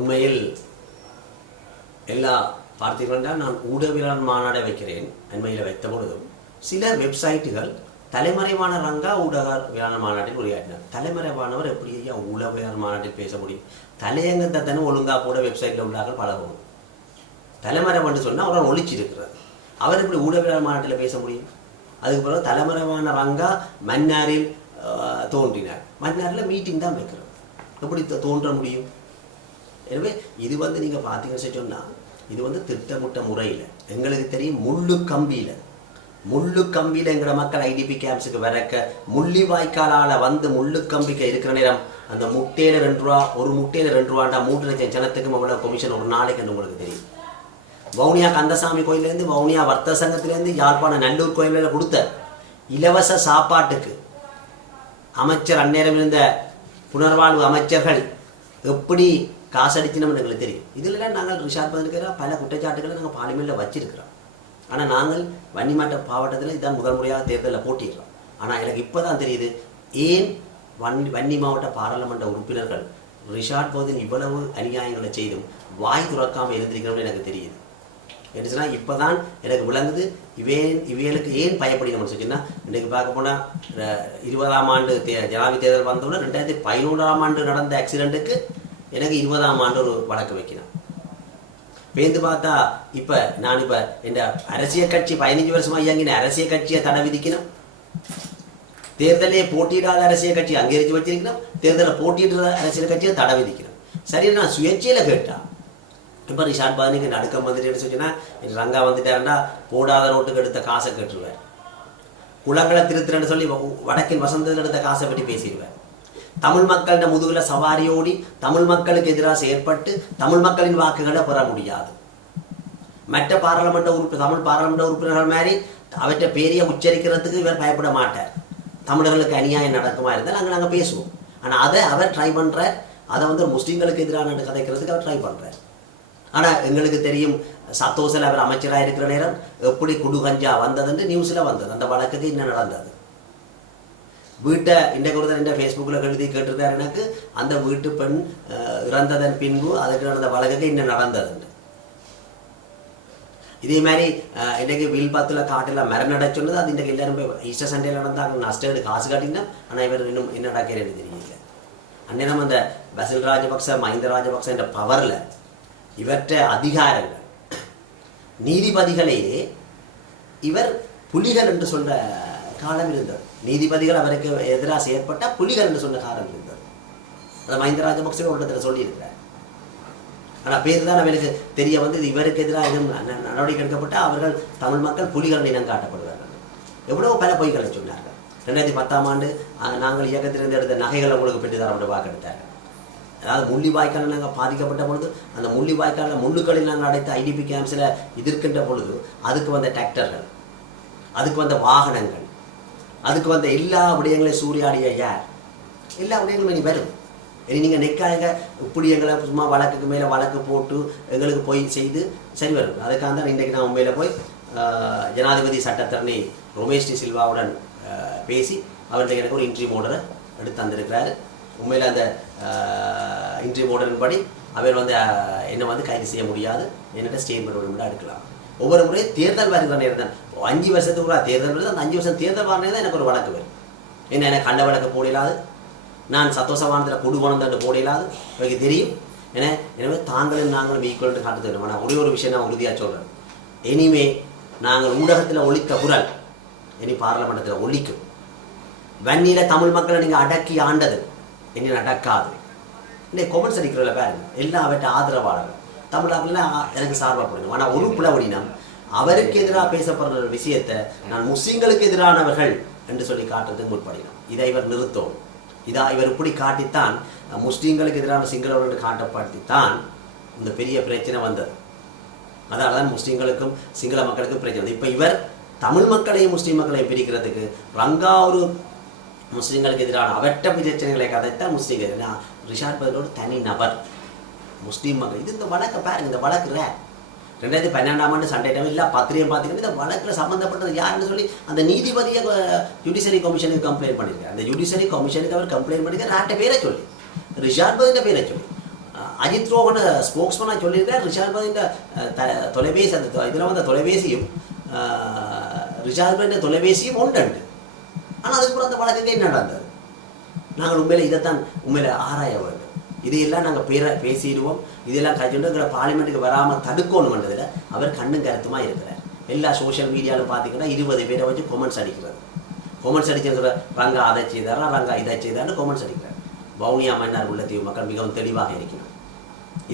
உண்மையில் எல்லா பார்த்தீர்கள் நான் ஊடகவியலாளர் மாநாடை வைக்கிறேன். அண்மையில் வைத்த பொழுதும் சில வெப்சைட்டுகள் தலைமறைவான ரங்கா ஊடகவியலாளர் மாநாட்டில் உரையாற்றினார். தலைமறைவானவர் எப்படி ஐயா ஊடகவியலாளர் மாநாட்டில் பேச முடியும்? தலையங்கத்தை தானே ஒழுங்காக கூட வெப்சைட்டில் உள்ளார்கள் பழகும். தலைமறைவன்னு சொன்னால் அவரால் ஒழிச்சிருக்கிறார். அவர் எப்படி ஊடகவியலாளர் மாநாட்டில் பேச முடியும்? அதுக்கு பிறகு தலைமறைவான ரங்கா மன்னாரில் தோன்றினார். மன்னாரில் மீட்டிங் தான் வைக்கிறோம். எப்படி தோன்ற முடியும்? எனவே இது நீங்கள் பார்த்தீங்கன்னு சொன்னால் இது திட்டமிட்ட முறையில் எங்களுக்கு தெரியும். முள்ளு கம்பியில் எங்களோட மக்கள் ஐடிபி கேம்ப்ஸுக்கு வரக்க முள்ளிவாய்க்காலால் முள்ளு கம்பிக்க இருக்கிற நேரம் அந்த முட்டையில் 2 ரூபா, ஒரு முட்டையில் 2 ரூபாண்டா 3 லட்சம் ஜனத்துக்கும் அவ்வளோ கமிஷன் ஒரு நாளைக்கு உங்களுக்கு தெரியும். வவுனியா கந்தசாமி கோயிலேருந்து, வவுனியா வர்த்தக சங்கத்திலேருந்து, யாழ்ப்பாணம் நல்லூர் கோயிலில் கொடுத்த இலவச சாப்பாட்டுக்கு அமைச்சர் அந்நேரம் இருந்த புனர்வாழ்வு அமைச்சர்கள் எப்படி காசடிச்சினோம்னு எங்களுக்கு தெரியும். இதில் நாங்கள் ரிஷாட் பண்ணிருக்கிற பல குற்றச்சாட்டுகளை நாங்கள் பார்லிமெண்ட்டில் வச்சிருக்கிறோம். ஆனால் நாங்கள் வன்னிமாட்ட மாவட்டத்தில் இதான் முதல் முறையாக தேர்தலில் போட்டிடுறோம். ஆனால் எனக்கு இப்போ தான் தெரியுது ஏன் வன்னி மாவட்ட பாராளுமன்ற உறுப்பினர்கள் ரிஷாட் பகுதியின் இவ்வளவு அநியாயங்களை செய்தும் வாய் துறக்காமல் இருந்திருக்கிறோம்னு எனக்கு தெரியுது. என்று சொன்னால் இப்போ தான் எனக்கு விளங்குது இவைகளுக்கு ஏன் பயப்படணும்னு சொன்னா, இன்றைக்கு பார்க்க போனால் 20ஆம் ஆண்டு ஜனாதிபதி தேர்தல் வந்தோன்னா 2011ஆம் ஆண்டு நடந்த ஆக்சிடென்ட்டுக்கு எனக்கு 20ஆம் ஆண்டு ஒரு வழக்கு வைக்கணும். பேந்து பார்த்தா இப்போ நான் என் அரசியல் கட்சி 15 வருஷமா இயங்கின அரசியல் கட்சியை தடை விதிக்கணும். தேர்தலே போட்டியிடாத அரசியல் கட்சி அங்கீகரித்து வச்சிருக்கணும். தேர்தலில் போட்டியிடுற அரசியல் கட்சியை தடை விதிக்கணும். சரி, நான் சுயேட்சையில் கேட்டா இப்போ ரிஷாட் பாதனிக்கு நடுக்கம் வந்துட்டு சொன்னா ரங்கா வந்துட்டாருன்னா போடாத ரோட்டுக்கு எடுத்த காசை கேட்டுருவார். குளங்களை திருத்துறேன்னு சொல்லி வடக்கின் வசந்தத்தில் எடுத்த காசை பற்றி பேசிடுவார். தமிழ் மக்களின் முதுகுல சவாரியோடி தமிழ் மக்களுக்கு எதிராக செயற்பட்டு தமிழ் மக்களின் வாக்குகளை பெற முடியாது. மற்ற தமிழ் பாராளுமன்ற உறுப்பினர்கள் மாதிரி அவற்றை பேரிய உச்சரிக்கிறதுக்கு இவர் பயப்பட மாட்டார். தமிழர்களுக்கு அநியாயம் நடக்குமா இருந்தால் நாங்கள் பேசுவோம். ஆனால் அதை அவர் ட்ரை பண்ணுறார். அதை முஸ்லீம்களுக்கு எதிரான கதைக்கிறதுக்கு அவர் ட்ரை பண்ணுறார். ஆனால் எங்களுக்கு தெரியும் சத்தோசில் அவர் அமைச்சராக இருக்கிற நேரம் எப்படி குடுகஞ்சா வந்ததுன்னு நியூஸில் வந்தது. அந்த வழக்குக்கு என்ன நடந்தது? வீட்டை இன்றைக்கு ஒருத்தர் என் ஃபேஸ்புக்கில் எழுதி கேட்டிருக்காரு எனக்கு, அந்த வீட்டு பெண் இறந்ததன் பின்பு அதுக்கு நடந்த வழக்குக்கு என்ன நடந்ததுன்னு. இதே மாதிரி இன்றைக்கு வில்பத்தில் காட்டில் மரணடை சொன்னது. அது இன்றைக்கு எல்லாரும் போய் ஈஸ்டர் சண்டேல நடந்தாங்க. நஷ்டம் காசு காட்டினா. ஆனால் இவர் இன்னும் என்ன நடக்கிறேன்னு தெரியல. அந்நேரம் அந்த பசில் ராஜபக்ச மஹிந்த ராஜபக்ச என்ற பவரில் இவற்ற அதிகாரங்கள் நீதிபதிகளே இவர் புலிகள் என்று சொல்ற காலம் இருந்தது. நீதிபதிகள் அவருக்கு எதிராக செயற்பட்ட புலிகள் என்று சொன்ன காலம் இருந்தது. அதை மஹிந்த ராஜபக்சே ஒரு இடத்துல சொல்லியிருக்கிறார். ஆனால் பேர் தான் அவருக்கு தெரிய இது இவருக்கு எதிராக எதுவும் நடவடிக்கை எடுக்கப்பட்ட அவர்கள் தமிழ் மக்கள் புலிகள் இனம் காட்டப்படுவார்கள். எவ்வளவு பல பொய்களை சொன்னார்கள். 2010ஆம் ஆண்டு நாங்கள் இயக்கத்திலிருந்து எடுத்த நகைகளை உங்களுக்கு பெற்று தர வாக்கெடுத்தார்கள். அதாவது முள்ளிவாய்க்காலில் நாங்கள் பாதிக்கப்பட்ட பொழுது அந்த முள்ளிவாய்க்காலில் முள்ளுக்களில் நாங்கள் அடைத்த ஐடிபி கேம்ப்ஸில் எதிர்க்கின்ற பொழுது அதுக்கு வந்த டிராக்டர்கள், அதுக்கு வந்த வாகனங்கள், அதுக்கு வந்த எல்லா விடயங்களையும் சூறையாடிய யார்? எல்லா விடயங்களும் இனி வரும். இனி நீங்கள் நெக்காக இப்படி எங்களை சும்மா வழக்குக்கு மேலே வழக்கு போட்டு எங்களுக்கு போய் செய்து சரி வரும். அதுக்காக தான் இன்றைக்கு நான் உண்மையில் போய் ஜனாதிபதி சட்டத்தரணி ரமேஷ் டி சில்வாவுடன் பேசி அவர்கிட்ட எனக்கு ஒரு இன்ட்ரி மோடரை எடுத்து தந்திருக்கிறாரு. உண்மையில் அந்த இன்ட்ரி மோடரின் படி அவர் என்னை கைது செய்ய முடியாது. என்னட்ட ஸ்டேட்மெண்ட் கூட எடுக்கலாம். ஒவ்வொரு முறையும் தேர்தல் வருகிற நேரம் தான் 5 வருஷத்துக்கு கூட தேர்தல் வருது. அந்த 5 வருஷம் தேர்தல் வர நேரம் தான் எனக்கு ஒரு வழக்கு வரும். எனக்கு கண்ட வழக்கு போடலாது. நான் சத்தோஷமானத்தில் குடும்பம் தண்டு போடலாது. எனக்கு தெரியும். எனவே தாங்களும் நாங்களும் ஈக்குவல் காட்டு தருவோம். நான் ஒரே ஒரு விஷயம் நான் உறுதியாக சொல்கிறேன். இனிமே நாங்கள் ஊடகத்தில் ஒழிக்க குரல் இனி பாராளுமன்றத்தில் ஒழிக்கும். வன்னியில் தமிழ் மக்களை நீங்கள் அடக்கி ஆண்டது இனி நடக்காது. இன்னைக்கு கொமெண்ட்ஸ் அடிக்கிறதில்ல பாருங்க. எல்லாம் அவற்றை ஆதரவாளர்கள் தமிழாக்கள்லாம் எனக்கு சார்பாக போடணும். ஆனால் ஒரு புலவடினம் அவருக்கு எதிராக பேசப்படுற விஷயத்தை நான் முஸ்லீம்களுக்கு எதிரானவர்கள் என்று சொல்லி காட்டுறதுக்கு முற்படினோம். இதை இவர் நிறுத்தோம். இவர் இப்படி காட்டித்தான் முஸ்லீம்களுக்கு எதிரான சிங்களவர்கள் காட்டப்படுத்தித்தான் இந்த பெரிய பிரச்சனை வந்தது. அதனால தான் முஸ்லீம்களுக்கும் சிங்கள மக்களுக்கும் பிரச்சனை. இப்போ இவர் தமிழ் மக்களையும் முஸ்லீம் மக்களையும் பிரிக்கிறதுக்கு ரங்கா ஒரு முஸ்லீம்களுக்கு எதிரான அவற்ற பிரச்சனைகளை கதைத்தான் முஸ்லீம்கள் எதிரான ரிஷாட் பதிலோடு தனி நபர் முஸ்லீம் மக்கள். இது இந்த வழக்கை பாருங்க. இந்த வழக்கு 2012ஆம் ஆண்டு சண்டே டைம் இல்லை பத்திரிகை பார்த்தீங்கன்னா இந்த வழக்கில் சம்மந்தப்பட்டது யாருன்னு சொல்லி அந்த நீதிபதியை ஜுடிஷியரி கமிஷனுக்கு கம்ப்ளைண்ட் பண்ணியிருக்காரு. அந்த ஜுடிஷியரி கமிஷனுக்கு அவர் கம்ப்ளைண்ட் பண்ணியிருக்காரு. 2 பேரை சொல்லி ரிஷாட் பதில் பேரை சொல்லி அஜித் ரோஹன் ஸ்போக்ஸ்மேனாக சொல்லியிருக்கார் ரிஷாத் பதின் தொலைபேசி அந்த இதில் வந்த தொலைபேசியும் ரிஷாத் பதின் தொலைபேசியும் உண்டு. ஆனால் அதுக்கப்புறம் அந்த வழக்குங்க என்ன நடந்தது? நாங்கள் உண்மையில் இதைத்தான் உண்மையில் ஆராய வேண்டும். இதையெல்லாம் நாங்கள் பேசிடுவோம். இதெல்லாம் கட்சிட்டு எங்களை பார்லிமெண்ட்டுக்கு வராமல் தடுக்கணும்ன்றதில் அவர் கண்ணும் கருத்துமாக இருக்கிறார். எல்லா சோஷியல் மீடியாவில் பார்த்தீங்கன்னா 20 பேரை வச்சு கொமெண்ட்ஸ் அடிக்கிறது. கொமெண்ட்ஸ் அடிச்சு சொல்கிற ரங்கா அதை செய்தாரா, ரங்கா இதை செய்தார்னு கொமெண்ட்ஸ் அடிக்கிறார். வவுனியா மன்னார் முல்லைத்தீவு மக்கள் மிகவும் தெளிவாக இருக்கிறார்.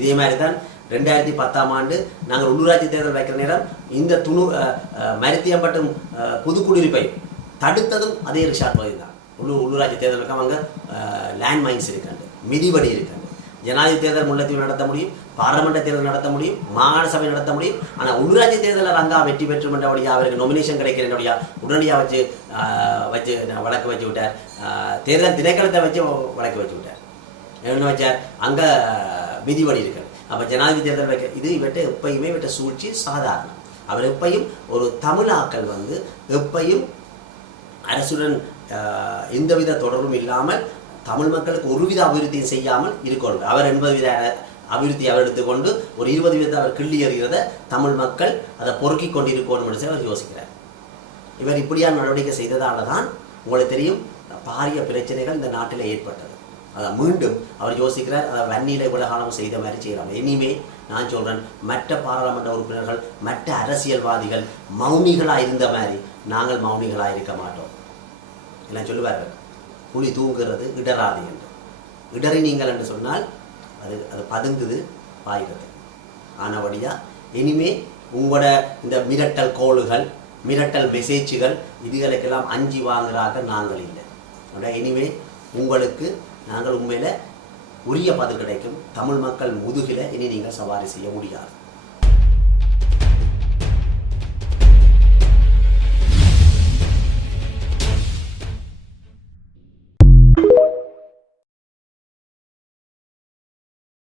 இதே மாதிரி தான் 2010ஆம் ஆண்டு நாங்கள் உள்ளூராட்சி தேர்தல் வைக்கிற நேரம் இந்த மருத்தியம் மற்றும் புதுக்குடியிருப்பை தடுத்ததும் அதே ரிஷாத் பதின் தான். உள்ளூராட்சி தேர்தலுக்கு அவங்க லேண்ட் மைன்ஸ் இருக்காண்டு, மிதிவடி இருக்காண்டு. ஜனாதிபதி தேர்தல் முல்லைத்தீவு நடத்த முடியும், பாராளுமன்ற தேர்தல் நடத்த முடியும், மாகாண சபை நடத்த முடியும். ஆனால் உள்ளூராட்சி தேர்தலில் ரங்கா வெற்றி பெற்றுமென்றபடியா அவருக்கு நொமினேஷன் கிடைக்கிறபடியா உடனடியாக வச்சு வழக்கு வச்சு விட்டார். தேர்தல் திணைக்களத்தை வச்சு வழக்கு வச்சு விட்டார். என்ன வச்சார்? அங்கே மிதிவடி இருக்காரு. அப்போ ஜனாதிபதி தேர்தல் வைக்க இது இவற்றை எப்பயுமே இவற்றை சூழ்ச்சி சாதாரணம். அவர் எப்பையும் ஒரு தமிழாக்கள் எப்பையும் அரசுடன் எந்தவித தொடர்பும் இல்லாமல் தமிழ் மக்களுக்கு ஒருவித அபிவிருத்தியும் செய்யாமல் இருக்கணும். அவர் 80% அபிவிருத்தி அவர் எடுத்துக்கொண்டு ஒரு 20% அவர் கிள்ளி எறிகிறத தமிழ் மக்கள் அதை பொறுக்கி கொண்டு இருக்கணும் என்று அவர் யோசிக்கிறார். இவர் இப்படியான நடவடிக்கை செய்ததால தான் உங்களுக்கு தெரியும் பாரிய பிரச்சனைகள் இந்த நாட்டில் ஏற்பட்டது. அதை மீண்டும் அவர் யோசிக்கிறார். அதை வன்னியில் இவ்வளவு காலம் செய்த மாதிரி செய்கிறாங்க. இனிமே நான் சொல்கிறேன், மற்ற பாராளுமன்ற உறுப்பினர்கள் மற்ற அரசியல்வாதிகள் மௌனிகளாக இருந்த மாதிரி நாங்கள் மௌனிகளாக இருக்க மாட்டோம். எல்லாம் சொல்லுவார்கள், புலி தூங்குறது இடராது என்று. இடறி நீங்கள் என்று சொன்னால் அது பதுங்குது, பாய்கிறது. ஆனபடியாக இனிமே உங்களோட இந்த மிரட்டல் கோளுகள், மிரட்டல் மெசேஜுகள் இதுகளுக்கெல்லாம் அஞ்சி வாங்குறாங்க நாங்கள் இல்லை. அதனால் இனிமே உங்களுக்கு நாங்கள் உண்மையில் உரிய பதில் கிடைக்கும். தமிழ் மக்கள் முதுகில் இனி நீங்கள் சவாரி செய்ய முடியாது.